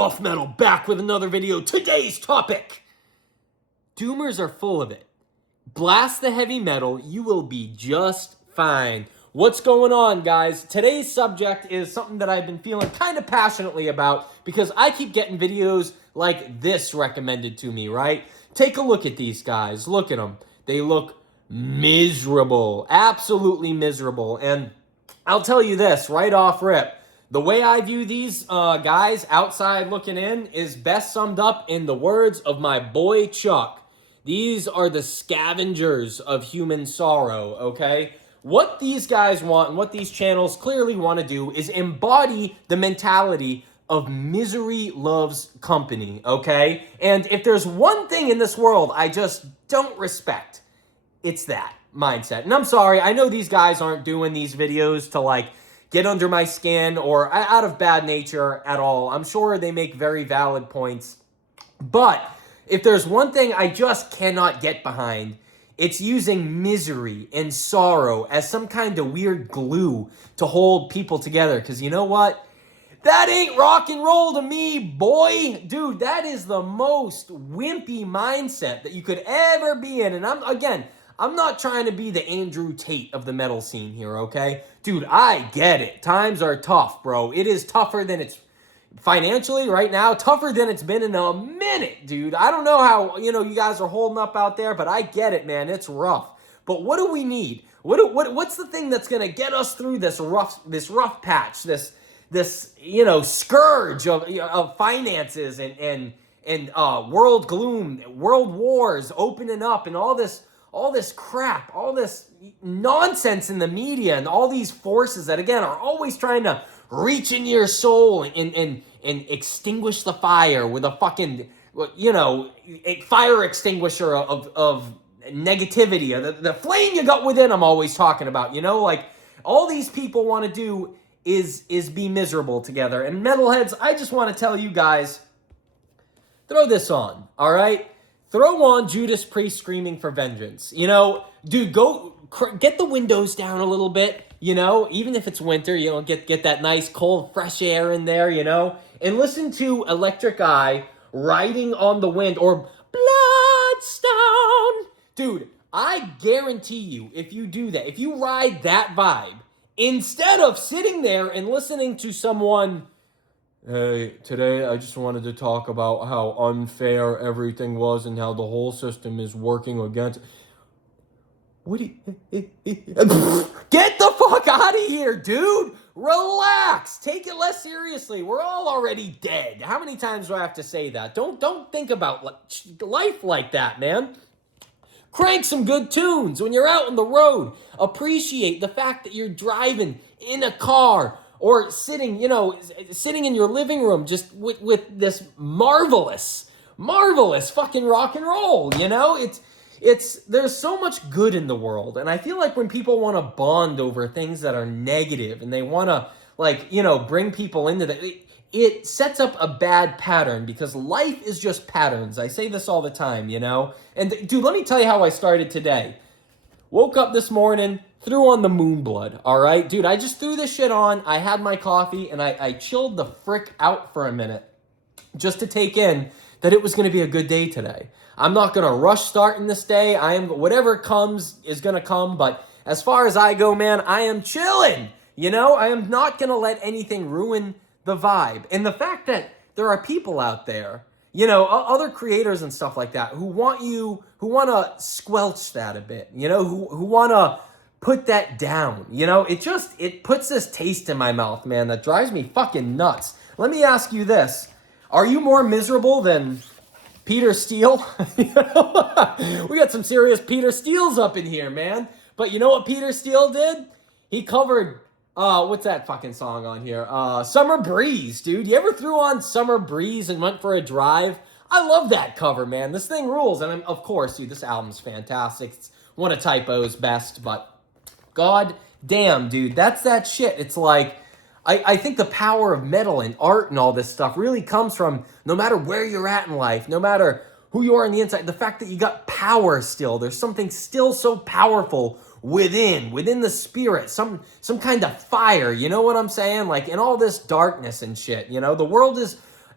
Buff Metal, back with another video. Today's topic. Doomers are full of it. Blast the heavy metal, you will be just fine. What's going on, guys? Today's subject is something that I've been feeling kind of passionately about because I keep getting videos like this recommended to me, right? Take a look at these guys. Look at them. They look miserable. Absolutely miserable. And I'll tell you this right off rip. The way I view these guys outside looking in is best summed up in the words of my boy Chuck. These are the scavengers of human sorrow, okay? What these guys want and what these channels clearly want to do is embody the mentality of misery loves company, okay? And if there's one thing in this world I just don't respect, it's that mindset. And I'm sorry, I know these guys aren't doing these videos to get under my skin or out of bad nature at all. I'm sure they make very valid points. But if there's one thing I just cannot get behind, it's using misery and sorrow as some kind of weird glue to hold people together. Because you know what? That ain't rock and roll to me, boy. Dude, that is the most wimpy mindset that you could ever be in. And I'm not trying to be the Andrew Tate of the metal scene here, okay? Dude, I get it. Times are tough, bro. It is tougher than it's financially right now, tougher than it's been in a minute, dude. I don't know how, you guys are holding up out there, but I get it, man. It's rough. But what do we need? What's the thing that's going to get us through this rough patch, this scourge of finances and world gloom, world wars opening up and all this crap, all this nonsense in the media and all these forces that, again, are always trying to reach into your soul and extinguish the fire with a fucking, a fire extinguisher of negativity. The flame you got within, I'm always talking about, all these people want to do is be miserable together. And metalheads, I just want to tell you guys, throw this on, all right? Throw on Judas Priest screaming for vengeance. Dude, go get the windows down a little bit, even if it's winter, get that nice cold fresh air in there, and listen to Electric Eye Riding on the Wind or Bloodstone. Dude, I guarantee you, if you do that, if you ride that vibe, instead of sitting there and listening to someone, hey, today I just wanted to talk about how unfair everything was and how the whole system is working against. What do you... Get the fuck out of here, dude! Relax! Take it less seriously. We're all already dead. How many times do I have to say that? Don't think about life like that, man. Crank some good tunes when you're out on the road. Appreciate the fact that you're driving in a car or sitting in your living room just with this marvelous fucking rock and roll, there's so much good in the world. And I feel like when people want to bond over things that are negative and they want to, bring people into that, it sets up a bad pattern because life is just patterns. I say this all the time, And dude, let me tell you how I started today. Woke up this morning, threw on the Moonblood, all right? Dude, I just threw this shit on. I had my coffee, and I chilled the frick out for a minute just to take in that it was going to be a good day today. I'm not going to rush starting this day. Whatever comes is going to come, but as far as I go, man, I am chilling, I am not going to let anything ruin the vibe. And the fact that there are people out there, other creators and stuff like that who want to squelch that a bit, who want to put that down, it puts this taste in my mouth, man, that drives me fucking nuts. Let me ask you this. Are you more miserable than Peter Steele? We got some serious Peter Steeles up in here, man. But you know what Peter Steele did? He covered, what's that fucking song on here? Summer Breeze, dude. You ever threw on Summer Breeze and went for a drive? I love that cover, man. This thing rules. And of course, dude, this album's fantastic. It's one of Typo's best, but god damn, dude, that's that shit. It's like, I think the power of metal and art and all this stuff really comes from no matter where you're at in life, no matter who you are on the inside, the fact that you got power still. There's something still so powerful within the spirit, some kind of fire, you know what I'm saying? In all this darkness and shit, the world is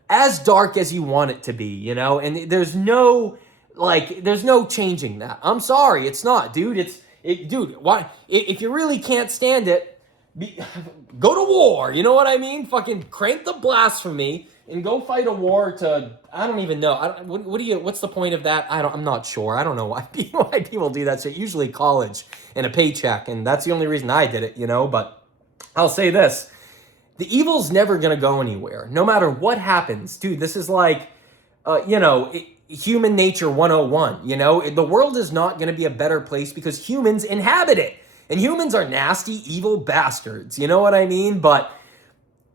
as dark as you want it to be, you know? And there's no changing that. I'm sorry, it's not, dude. Dude, why if you really can't stand it, go to war, you know what I mean? Fucking crank the blasphemy and go fight a war to, I don't even know. What's the point of that? I'm not sure. I don't know why people do that shit. Usually college and a paycheck, and that's the only reason I did it, you know? But I'll say this. The evil's never going to go anywhere, no matter what happens. Dude, this is like, human nature 101, you know? The world is not going to be a better place because humans inhabit it. And humans are nasty, evil bastards, you know what I mean? But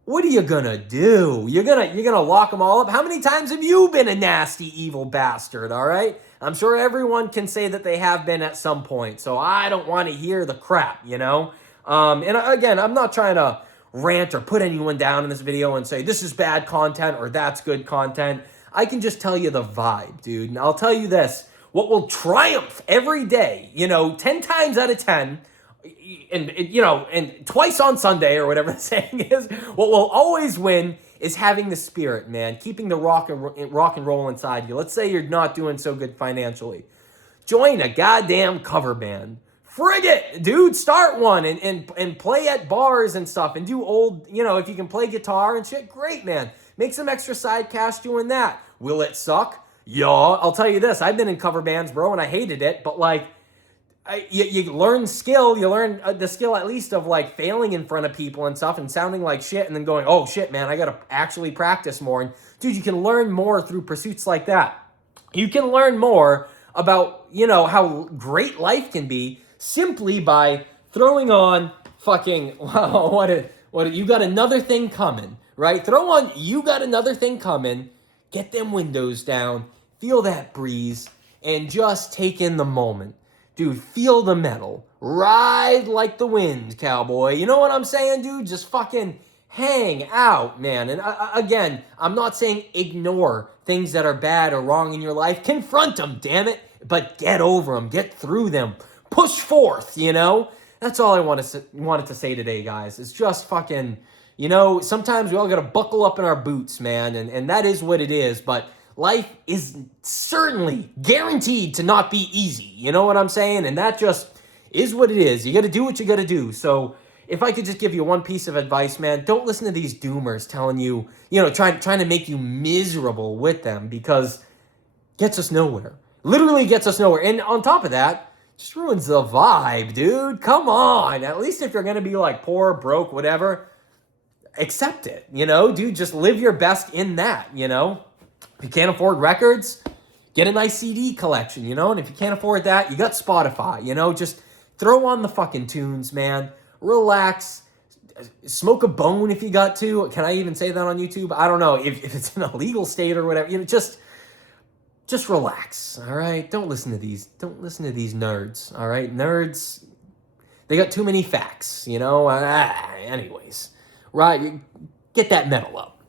what are you going to do? You're going to lock them all up? How many times have you been a nasty, evil bastard, all right? I'm sure everyone can say that they have been at some point, so I don't want to hear the crap, you know? And again, I'm not trying to rant or put anyone down in this video and say this is bad content or that's good content. I can just tell you the vibe, dude. And I'll tell you this, what will triumph every day, 10 times out of 10, and twice on Sunday or whatever the saying is, what will always win is having the spirit, man, keeping the rock and roll inside you. Let's say you're not doing so good financially. Join a goddamn cover band. Frig it, dude, start one and play at bars and stuff and do old, if you can play guitar and shit, great, man. Make some extra side cash doing that. Will it suck? Yeah, I'll tell you this. I've been in cover bands, bro, and I hated it, but you learn skill. You learn the skill at least of failing in front of people and stuff and sounding like shit and then going, oh shit, man, I got to actually practice more. And dude, you can learn more through pursuits like that. You can learn more about, how great life can be simply by throwing on fucking, what you got another thing coming, right? Throw on, you got another thing coming, get them windows down, feel that breeze, and just take in the moment. Dude, feel the metal. Ride like the wind, cowboy. You know what I'm saying, dude? Just fucking hang out, man. And again, I'm not saying ignore things that are bad or wrong in your life. Confront them, damn it. But get over them. Get through them. Push forth, That's all I wanted to say today, guys. It's just fucking, sometimes we all got to buckle up in our boots, man. And that is what it is. But life is certainly guaranteed to not be easy. You know what I'm saying? And that just is what it is. You got to do what you got to do. So if I could just give you one piece of advice, man, don't listen to these doomers telling you, trying to make you miserable with them, because it gets us nowhere. Literally gets us nowhere. And on top of that, just ruins the vibe, dude. Come on. At least if you're going to be poor, broke, whatever, accept it, dude. Just live your best in that, If you can't afford records, get a nice CD collection, And if you can't afford that, you got Spotify, Just throw on the fucking tunes, man. Relax. Smoke a bone if you got to. Can I even say that on YouTube? I don't know. If it's in a legal state or whatever, just relax, all right? Don't listen to these nerds, all right? Nerds, they got too many facts, anyways. Right, get that metal up.